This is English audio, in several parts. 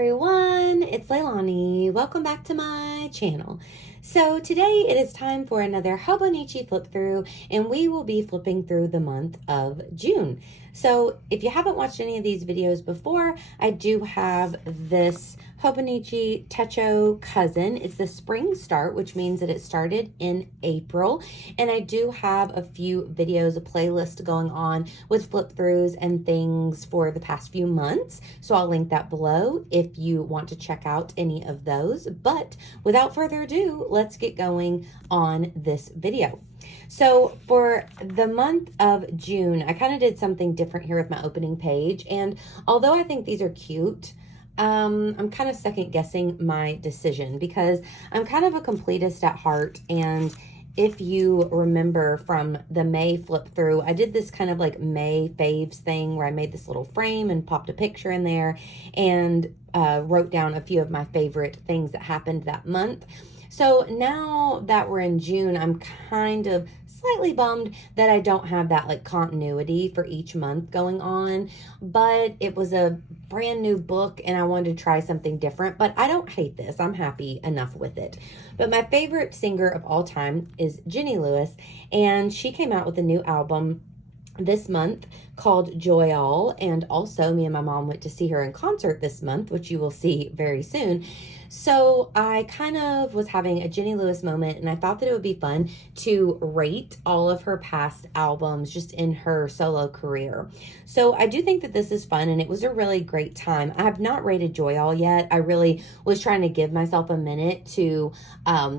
everyone, it's Leilani. Welcome back to my channel. So today it is time for another Hobonichi flip through, and we will be flipping through the month of June. So if you haven't watched any of these videos before, I do have this Hobonichi Techo Cousin. It's the spring start, which means that it started in April. And I do have a few videos, a playlist going on with flip throughs and things for the past few months. So I'll link that below if you want to check out any of those. But without further ado, let's get going on this video. So for the month of June, I kind of did something different here with my opening page. And although I think these are cute, I'm kind of second guessing my decision because I'm kind of a completist at heart. And if you remember from the May flip through, I did this kind of like May faves thing where I made this little frame and popped a picture in there and wrote down a few of my favorite things that happened that month. So now that we're in June, I'm kind of slightly bummed that I don't have that like continuity for each month going on, but it was a brand new book and I wanted to try something different, but I don't hate this. I'm happy enough with it. But my favorite singer of all time is Jenny Lewis, and she came out with a new album this month called Joy All, and also me and my mom went to see her in concert this month, which you will see very soon. So I kind of was having a Jenny Lewis moment, and I thought that it would be fun to rate all of her past albums just in her solo career. So I do think that this is fun, and it was a really great time. I have not rated Joy All yet. I really was trying to give myself a minute to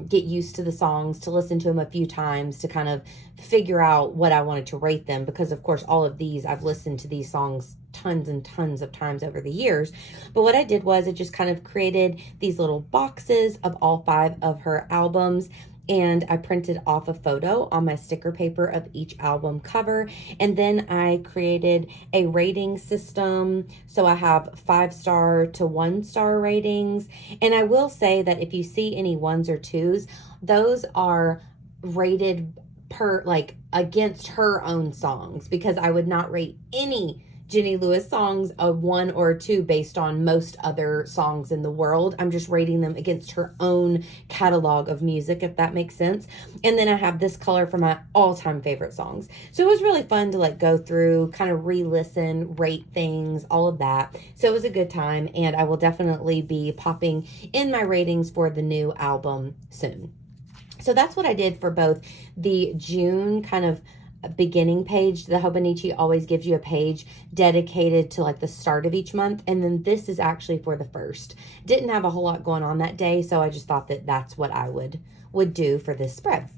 get used to the songs, to listen to them a few times, to kind of figure out what I wanted to rate them, because of course all of these, I've listened to these songs tons and tons of times over the years. But what I did was I just kind of created these little boxes of all 5 of her albums, and I printed off a photo on my sticker paper of each album cover, and then I created a rating system. So I have 5-star to 1-star ratings, and I will say that if you see any 1s or 2s, those are rated per like against her own songs, because I would not rate any Jenny Lewis songs a 1 or a 2 based on most other songs in the world. I'm just rating them against her own catalog of music, if that makes sense. And then I have this color for my all-time favorite songs. So it was really fun to like go through, kind of re-listen, rate things, all of that. So it was a good time, and I will definitely be popping in my ratings for the new album soon. So that's what I did for both the June kind of beginning page. The Hobonichi always gives you a page dedicated to like the start of each month, and then this is actually for the first. Didn't have a whole lot going on that day, so I just thought that that's what I would do for this spread.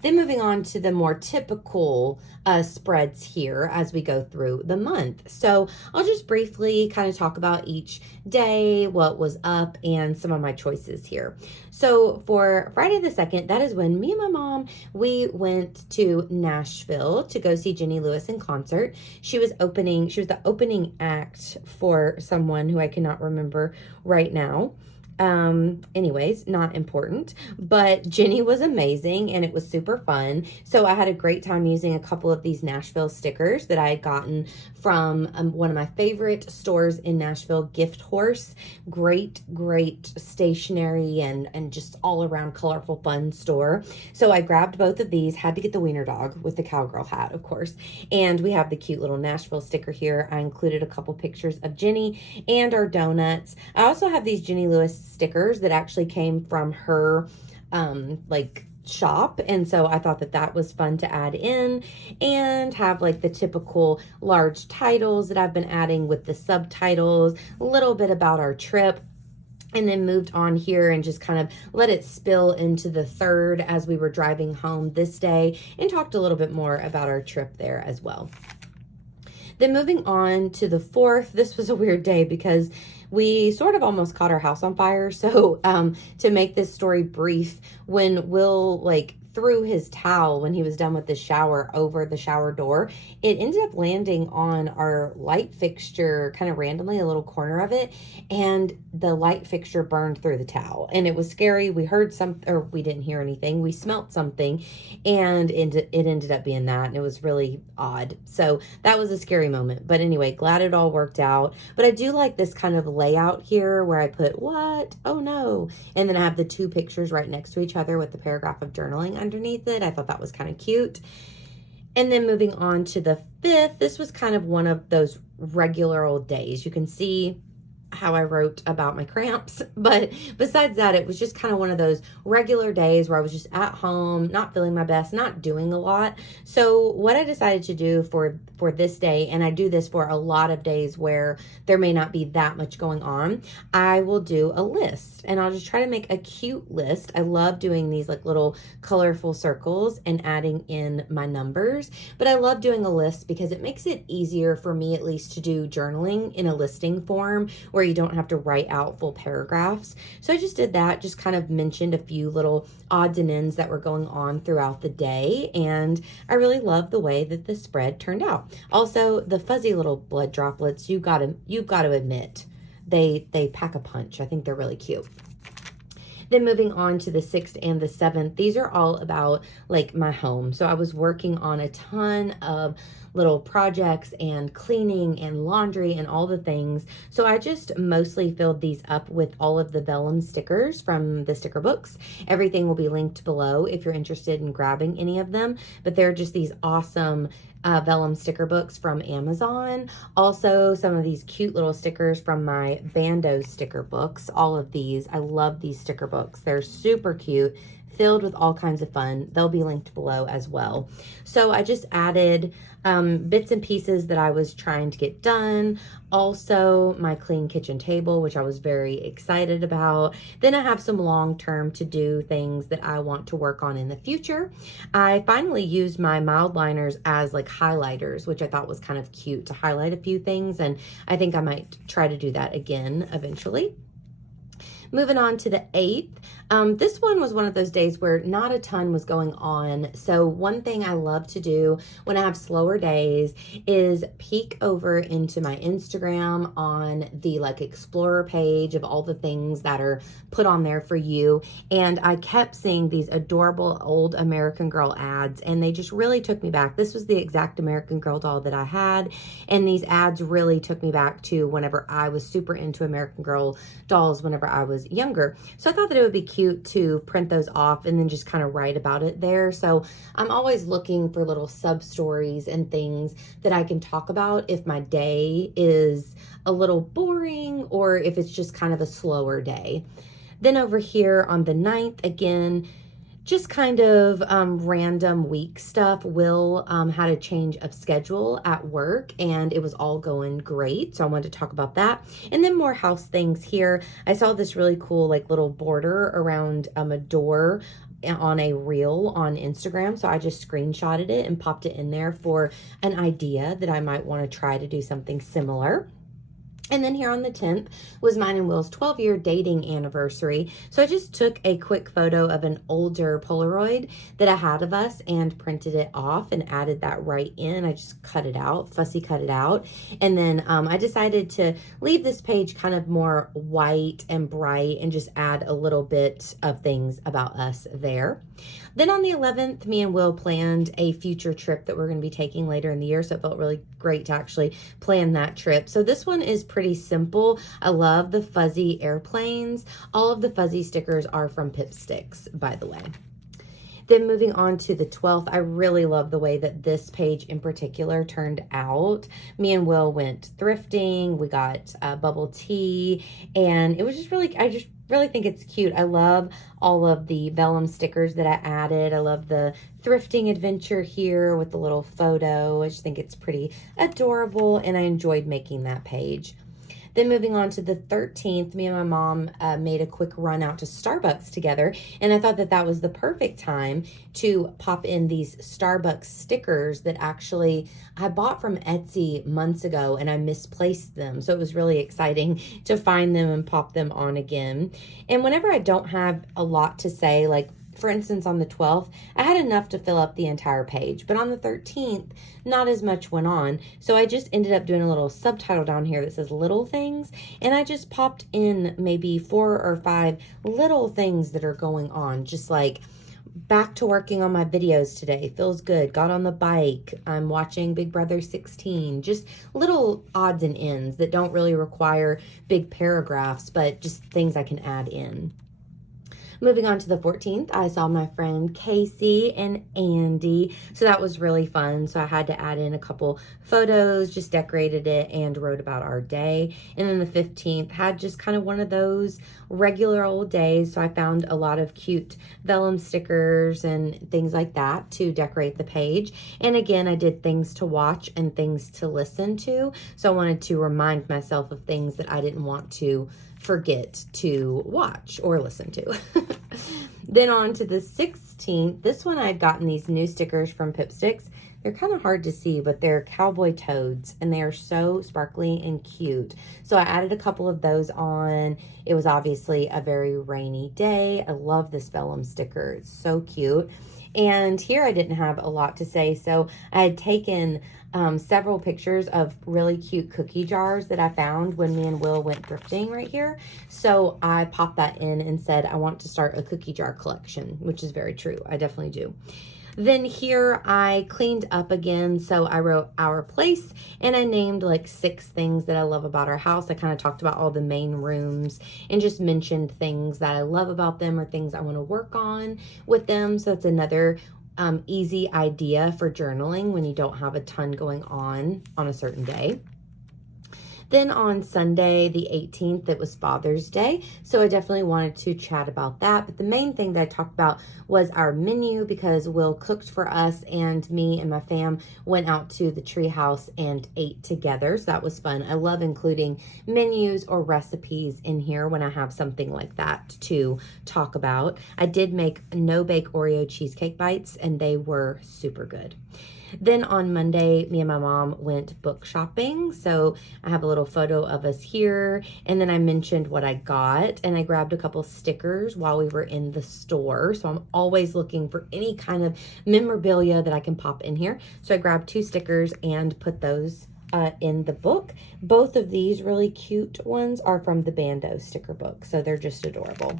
Then moving on to the more typical spreads here as we go through the month. So I'll just briefly kind of talk about each day, what was up, and some of my choices here. So for Friday the 2nd, that is when me and my mom, we went to Nashville to go see Jenny Lewis in concert. She was the opening act for someone who I cannot remember right now. Anyways, not important, but Jenny was amazing and it was super fun. So I had a great time using a couple of these Nashville stickers that I had gotten from one of my favorite stores in Nashville, Gift Horse. Great stationery and just all around colorful, fun store. So I grabbed both of these, had to get the wiener dog with the cowgirl hat, of course. And we have the cute little Nashville sticker here. I included a couple pictures of Jenny and our donuts. I also have these Jenny Lewis stickers that actually came from her like shop, and so I thought that that was fun to add in, and have like the typical large titles that I've been adding with the subtitles, a little bit about our trip, and then moved on here and just kind of let it spill into the 3rd as we were driving home this day, and talked a little bit more about our trip there as well. Then moving on to the 4th, this was a weird day because we sort of almost caught our house on fire. So to make this story brief, when Will like threw his towel when he was done with the shower over the shower door. It ended up landing on our light fixture kind of randomly, a little corner of it, and the light fixture burned through the towel. And it was scary. We heard or we didn't hear anything. We smelt something, and it ended up being that, and it was really odd. So that was a scary moment. But anyway, glad it all worked out. But I do like this kind of layout here where I put, what? Oh no. And then I have the two pictures right next to each other with the paragraph of journaling underneath it. I thought that was kind of cute. And then moving on to the 5th, this was kind of one of those regular old days. You can see how I wrote about my cramps, but besides that, it was just kind of one of those regular days where I was just at home, not feeling my best, not doing a lot. So what I decided to do for this day, and I do this for a lot of days where there may not be that much going on, I will do a list, and I'll just try to make a cute list. I love doing these like little colorful circles and adding in my numbers, but I love doing a list because it makes it easier for me at least to do journaling in a listing form where you don't have to write out full paragraphs. So I just did that, just kind of mentioned a few little odds and ends that were going on throughout the day, and I really love the way that the spread turned out. Also, the fuzzy little blood droplets, you've got to admit, they pack a punch. I think they're really cute. Then moving on to the 6th and the 7th, these are all about like my home. So I was working on a ton of little projects and cleaning and laundry and all the things. So I just mostly filled these up with all of the vellum stickers from the sticker books. Everything will be linked below if you're interested in grabbing any of them, but they're just these awesome vellum sticker books from Amazon. Also, some of these cute little stickers from my Bando sticker books. All of these, I love these sticker books. They're super cute, filled with all kinds of fun. They'll be linked below as well. So I just added bits and pieces that I was trying to get done. Also, my clean kitchen table, which I was very excited about. Then I have some long-term to-do things that I want to work on in the future. I finally used my mild liners as like highlighters, which I thought was kind of cute to highlight a few things, and I think I might try to do that again eventually. Moving on to the 8th, this one was one of those days where not a ton was going on. So one thing I love to do when I have slower days is peek over into my Instagram on the like Explorer page of all the things that are put on there for you. And I kept seeing these adorable old American Girl ads, and they just really took me back. This was the exact American Girl doll that I had, and these ads really took me back to whenever I was super into American Girl dolls whenever I was younger. So I thought that it would be cute to print those off and then just kind of write about it there. So I'm always looking for little sub stories and things that I can talk about if my day is a little boring or if it's just kind of a slower day. Then over here on the 9th, again, just kind of random week stuff. Will had a change of schedule at work, and it was all going great. So I wanted to talk about that. And then more house things here. I saw this really cool like little border around a door on a reel on Instagram. So I just screenshotted it and popped it in there for an idea that I might want to try to do something similar. And then here on the 10th was mine and Will's 12-year dating anniversary. So I just took a quick photo of an older Polaroid that I had of us and printed it off and added that right in. I just cut it out, fussy cut it out. And then I decided to leave this page kind of more white and bright and just add a little bit of things about us there. Then on the 11th, me and Will planned a future trip that we're going to be taking later in the year. So it felt really great to actually plan that trip. So this one is pretty simple. I love the fuzzy airplanes. All of the fuzzy stickers are from Pip Sticks, by the way. Then moving on to the 12th, I really love the way that this page in particular turned out. Me and Will went thrifting. We got bubble tea, and it was just really, I just really think it's cute. I love all of the vellum stickers that I added. I love the thrifting adventure here with the little photo. I just think it's pretty adorable, and I enjoyed making that page. Then moving on to the 13th, me and my mom made a quick run out to Starbucks together, and I thought that that was the perfect time to pop in these Starbucks stickers that actually I bought from Etsy months ago, and I misplaced them. So it was really exciting to find them and pop them on again. And whenever I don't have a lot to say, like for instance, on the 12th, I had enough to fill up the entire page, but on the 13th, not as much went on. So I just ended up doing a little subtitle down here that says little things, and I just popped in maybe 4 or 5 little things that are going on, just like back to working on my videos today, feels good, got on the bike, I'm watching Big Brother 16, just little odds and ends that don't really require big paragraphs, but just things I can add in. Moving on to the 14th, I saw my friend Casey and Andy, so that was really fun. So I had to add in a couple photos, just decorated it and wrote about our day. And then the 15th had just kind of one of those regular old days, so I found a lot of cute vellum stickers and things like that to decorate the page. And again, I did things to watch and things to listen to, so I wanted to remind myself of things that I didn't want to forget to watch or listen to. Then on to the 16th. This one I'd gotten these new stickers from Pipsticks. They're kind of hard to see, but they're cowboy toads, and they are so sparkly and cute. So I added a couple of those on. It was obviously a very rainy day. I love this vellum sticker. It's so cute. And here I didn't have a lot to say, so I had taken several pictures of really cute cookie jars that I found when me and Will went thrifting right here. So I popped that in and said, I want to start a cookie jar collection, which is very true. I definitely do. Then here I cleaned up again, so I wrote our place, and I named like 6 things that I love about our house. I kind of talked about all the main rooms and just mentioned things that I love about them or things I want to work on with them. So that's another easy idea for journaling when you don't have a ton going on a certain day. Then on Sunday, the 18th, it was Father's Day, so I definitely wanted to chat about that. But the main thing that I talked about was our menu, because Will cooked for us, and me and my fam went out to the tree house and ate together, so that was fun. I love including menus or recipes in here when I have something like that to talk about. I did make no-bake Oreo cheesecake bites, and they were super good. Then on Monday, me and my mom went book shopping. So I have a little photo of us here. And then I mentioned what I got, and I grabbed a couple stickers while we were in the store. So I'm always looking for any kind of memorabilia that I can pop in here. So I grabbed 2 stickers and put those in the book. Both of these really cute ones are from the Bando sticker book. So they're just adorable.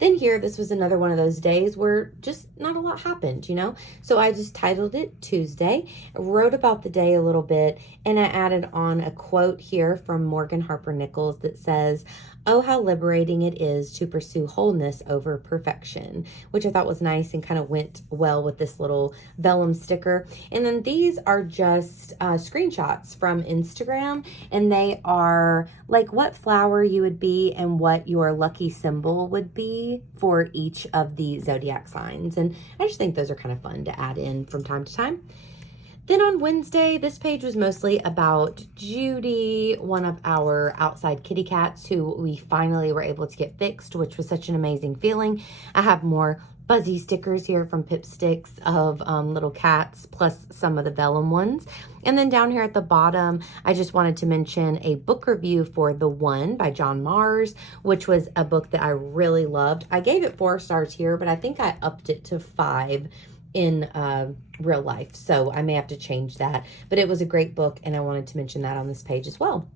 Then here, this was another one of those days where just not a lot happened, you know? So I just titled it Tuesday, wrote about the day a little bit, and I added on a quote here from Morgan Harper Nichols that says, "Oh, how liberating it is to pursue wholeness over perfection," which I thought was nice and kind of went well with this little vellum sticker. And then these are just screenshots from Instagram, and they are like what flower you would be and what your lucky symbol would be for each of the zodiac signs. And I just think those are kind of fun to add in from time to time. Then on Wednesday, this page was mostly about Judy, one of our outside kitty cats who we finally were able to get fixed, which was such an amazing feeling. I have more Buzzy stickers here from Pipsticks of little cats, plus some of the vellum ones. And then down here at the bottom, I just wanted to mention a book review for The One by John Mars, which was a book that I really loved. I gave it 4 stars here, but I think I upped it to 5 in real life, so I may have to change that. But it was a great book, and I wanted to mention that on this page as well.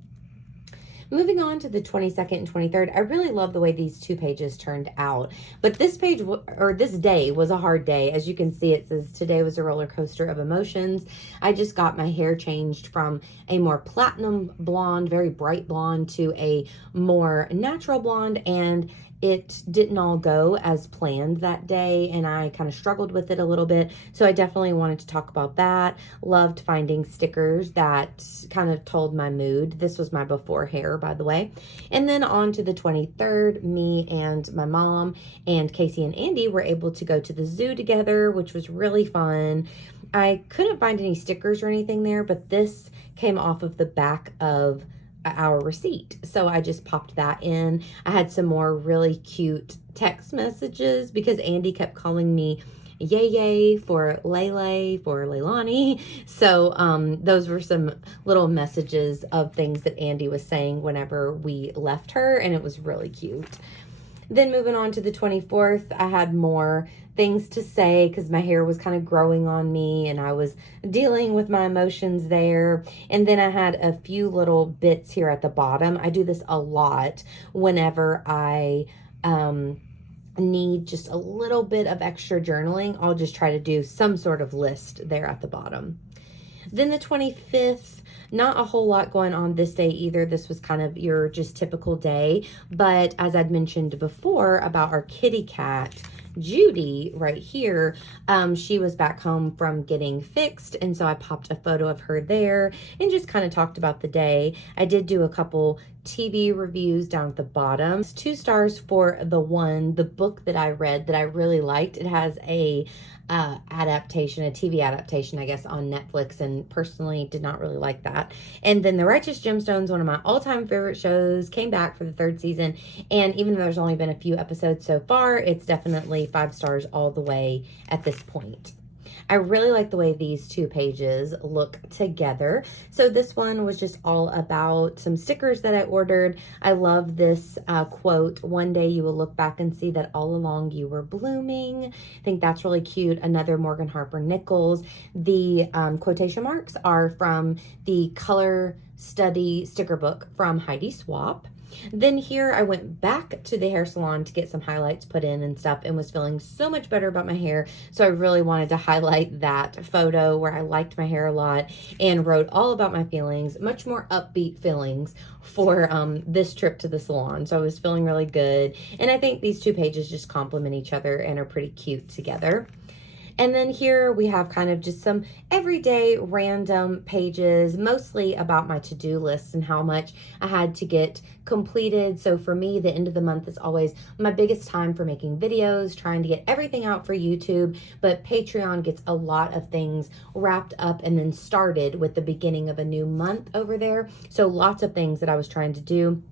Moving on to the 22nd and 23rd, I really love the way these 2 pages turned out. But this page, or this day, was a hard day. As you can see, it says, today was a roller coaster of emotions. I just got my hair changed from a more platinum blonde, very bright blonde, to a more natural blonde, and it didn't all go as planned that day, and I kind of struggled with it a little bit, so I definitely wanted to talk about that. Loved finding stickers that kind of told my mood. This was my before hair, by the way. And then on to the 23rd, me and my mom and Casey and Andy were able to go to the zoo together, which was really fun. I couldn't find any stickers or anything there, but this came off of the back of our receipt, so I just popped that in. I had some more really cute text messages because Andy kept calling me Yay for Lele, for Leilani. So those were some little messages of things that Andy was saying whenever we left her, and it was really cute. Then moving on to the 24th, I had more things to say because my hair was kind of growing on me and I was dealing with my emotions there. And then I had a few little bits here at the bottom. I do this a lot whenever I need just a little bit of extra journaling. I'll just try to do some sort of list there at the bottom. Then the 25th, not a whole lot going on this day either. This was kind of your just typical day. But as I'd mentioned before about our kitty cat, Judy right here, she was back home from getting fixed, and so I popped a photo of her there and just kind of talked about the day. I did do a couple TV reviews down at the bottom. 2 stars for the book that I read that I really liked. It has a TV adaptation, I guess, on Netflix, and personally did not really like that. And then The Righteous Gemstones, one of my all-time favorite shows, came back for the 3rd season, and even though there's only been a few episodes so far, it's definitely 5 stars all the way at this point. I really like the way these 2 pages look together. So this one was just all about some stickers that I ordered. I love this quote, "One day you will look back and see that all along you were blooming." I think that's really cute. Another Morgan Harper Nichols. The quotation marks are from the Color Study sticker book from Heidi Swapp. Then here I went back to the hair salon to get some highlights put in and stuff and was feeling so much better about my hair. So I really wanted to highlight that photo where I liked my hair a lot and wrote all about my feelings, much more upbeat feelings for this trip to the salon. So I was feeling really good. And I think these 2 pages just complement each other and are pretty cute together. And then here we have kind of just some everyday random pages, mostly about my to-do list and how much I had to get completed. So for me, the end of the month is always my biggest time for making videos, trying to get everything out for YouTube. But Patreon gets a lot of things wrapped up and then started with the beginning of a new month over there. So lots of things that I was trying to do.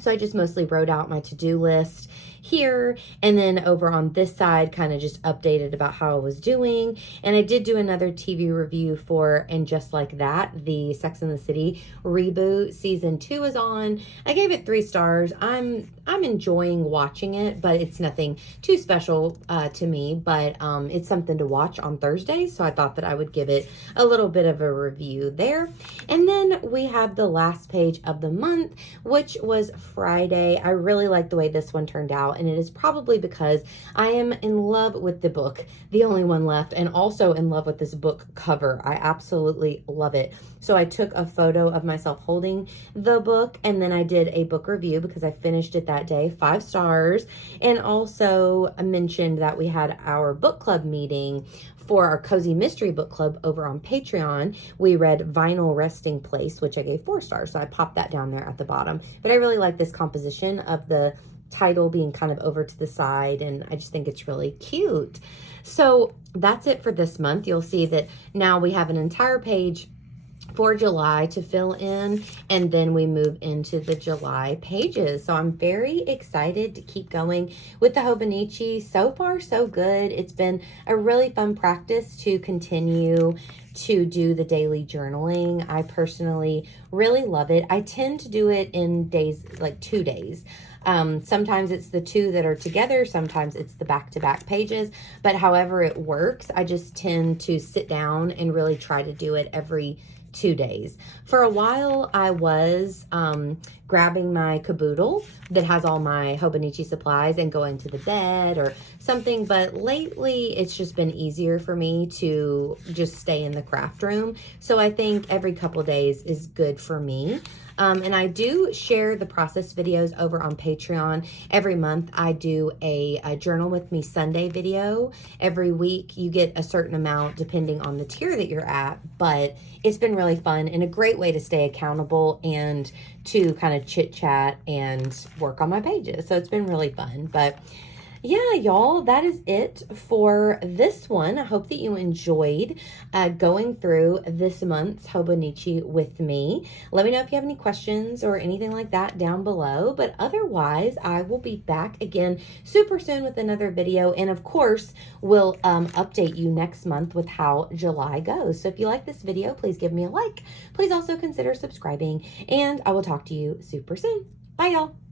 So I just mostly wrote out my to-do list here, and then over on this side kind of just updated about how I was doing. And I did do another TV review for And Just Like That, the Sex and the City reboot. Season 2 is on. I gave it 3 stars. I'm enjoying watching it, but it's nothing too special to me, but it's something to watch on Thursday, so I thought that I would give it a little bit of a review there. And then we have the last page of the month, which was Friday. I really like the way this one turned out, and it is probably because I am in love with the book, the only one left, and also in love with this book cover. I absolutely love it. So I took a photo of myself holding the book, and then I did a book review because I finished it that day, 5 stars, and also mentioned that we had our book club meeting for our Cozy Mystery Book Club over on Patreon. We read Vinyl Resting Place, which I gave 4 stars, so I popped that down there at the bottom. But I really like this composition of the title being kind of over to the side, and I just think it's really cute. So that's it for this month. You'll see that now we have an entire page for July to fill in, and then we move into the July pages. So I'm very excited to keep going with the Hobonichi. So far, so good. It's been a really fun practice to continue to do the daily journaling. I personally really love it. I tend to do it in days, like 2 days. Sometimes it's the 2 that are together. Sometimes it's the back-to-back pages, but however it works, I just tend to sit down and really try to do it every 2 days. For a while, I was grabbing my caboodle that has all my Hobonichi supplies and going to the bed or something, but lately it's just been easier for me to just stay in the craft room. So I think every couple days is good for me. And I do share the process videos over on Patreon. Every month I do a Journal With Me Sunday video. Every week you get a certain amount depending on the tier that you're at, but it's been really fun and a great way to stay accountable and to kind of chit chat and work on my pages. So it's been really fun. But yeah, y'all, that is it for this one. I hope that you enjoyed going through this month's Hobonichi with me. Let me know if you have any questions or anything like that down below. But otherwise, I will be back again super soon with another video. And of course, we'll update you next month with how July goes. So if you like this video, please give me a like. Please also consider subscribing. And I will talk to you super soon. Bye, y'all.